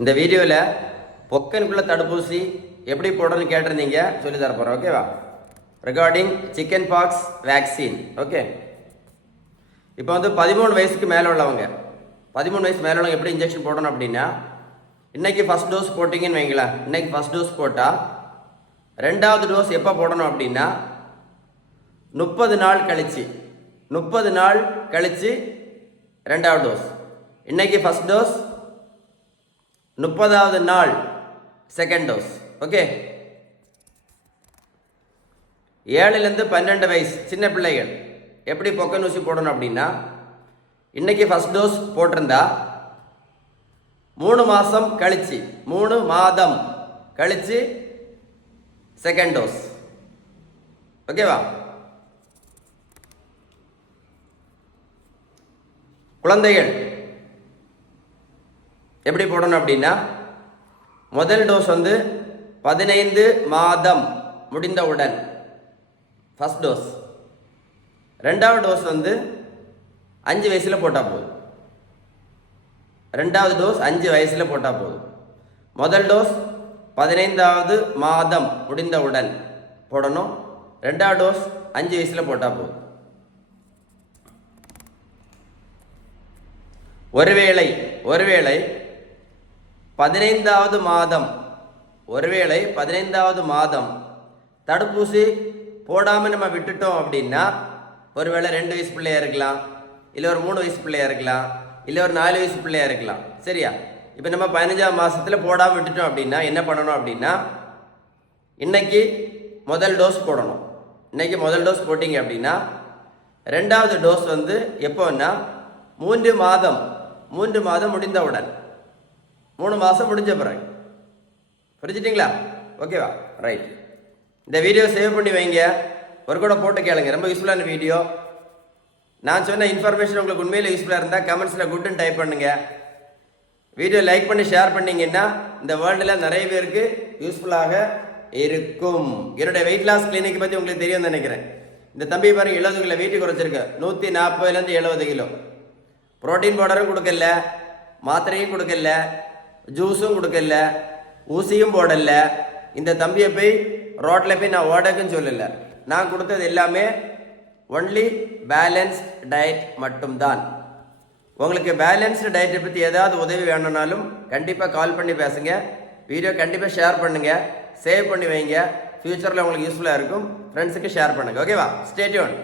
இந்த வீடியோவில் பொக்கனுக்குள்ள தடுப்பூசி எப்படி போடணும்னு கேட்டிருந்தீங்க, சொல்லி தர போகிறோம். ஓகேவா? Regarding chicken box vaccine. Okay, இப்போ 13 வயசுக்கு மேலே உள்ளவங்க 13 வயசு மேலே உள்ளவங்க எப்படி இன்ஜெக்ஷன் போடணும் அப்படின்னா, இன்றைக்கி ஃபஸ்ட் டோஸ் போட்டிங்கன்னு வைங்களேன். இன்றைக்கி ஃபஸ்ட் டோஸ் போட்டால் ரெண்டாவது டோஸ் எப்போ போடணும் அப்படின்னா 30 நாள் கழித்து ரெண்டாவது டோஸ். இன்றைக்கி ஃபஸ்ட் டோஸ், 30வது நாள் செகண்ட் டோஸ். ஓகே, 7லேருந்து 12 வயசு சின்ன பிள்ளைகள் எப்படி பொக்கன் ஊசி போடணும் அப்படின்னா, இன்றைக்கி ஃபஸ்ட் டோஸ் போட்டிருந்தா 3 மாதம் கழித்து செகண்ட் டோஸ். ஓகேவா? குழந்தைகள் எப்படி போடணும் அப்படின்னா, முதல் டோஸ் 15 மாதம் முடிந்தவுடன் ஃபஸ்ட் டோஸ். ரெண்டாவது டோஸ் 5 வயசில் போட்டால் போதும். ரெண்டாவது டோஸ் 5 வயசில் போட்டால் போதும். முதல் டோஸ் 15வது மாதம் முடிந்தவுடன் போடணும். ரெண்டாவது டோஸ் 5 வயசில் போட்டால் போதும். ஒருவேளை 15வது மாதம் தடுப்பூசி போடாமல் நம்ம விட்டுட்டோம் அப்படின்னா, ஒருவேளை 2 வயசு பிள்ளையா இருக்கலாம், இல்லை ஒரு 3 வயசு பிள்ளையா இருக்கலாம், இல்லை ஒரு 4 வயசு பிள்ளையா இருக்கலாம். சரியா? இப்போ நம்ம 15ஆம் மாதத்தில் போடாமல் விட்டுட்டோம் அப்படின்னா என்ன பண்ணணும் அப்படின்னா, இன்னைக்கு முதல் டோஸ் போடணும். இன்னைக்கு முதல் டோஸ் போட்டிங்க அப்படின்னா, ரெண்டாவது டோஸ் எப்போன்னா 3 மாதம் முடிந்தவுடன், 3 மாதம் முடிஞ்ச பிறகு. புரிஞ்சிட்டிங்களா? ஓகேவா? ரைட். இந்த வீடியோ சேவ் பண்ணி வைங்க, ஒரு கூட போட்டு கேளுங்க. ரொம்ப யூஸ்ஃபுல்லான வீடியோ. நான் சொன்ன இன்ஃபர்மேஷன் உங்களுக்கு உண்மையில் யூஸ்ஃபுல்லாக இருந்தால் கமெண்ட்ஸில் குட்னு டைப் பண்ணுங்கள். வீடியோ லைக் பண்ணி ஷேர் பண்ணிங்கன்னா இந்த வேர்ல்டில் நிறைய பேருக்கு யூஸ்ஃபுல்லாக இருக்கும். என்னுடைய வெயிட் லாஸ் கிளினிக் பற்றி உங்களுக்கு தெரியும் நினைக்கிறேன். இந்த தம்பி பாருங்க, 70 கிலோ வெயிட் குறைச்சிருக்கு. 140லேருந்து 70 கிலோ. புரோட்டீன் பவுடரும் கொடுக்கல, மாத்திரையும் கொடுக்கல, ஜூஸும் கொடுக்கல, ஊசியும் போடல. இந்த தம்பியை போய் ரோட்டில் போய் நான் ஓடக்குன்னு சொல்லலை. நான் கொடுத்தது எல்லாமே ஒன்லி பேலன்ஸ்ட் டயட் மட்டும்தான். உங்களுக்கு பேலன்ஸ்டு டயட்டை பற்றி ஏதாவது உதவி வேணும்னாலும் கண்டிப்பாக கால் பண்ணி பேசுங்க. வீடியோ கண்டிப்பாக ஷேர் பண்ணுங்கள், சேவ் பண்ணி வைங்க. ஃப்யூச்சரில் உங்களுக்கு யூஸ்ஃபுல்லாக இருக்கும். ஃப்ரெண்ட்ஸுக்கு ஷேர் பண்ணுங்கள். ஓகேவா? Stay tune.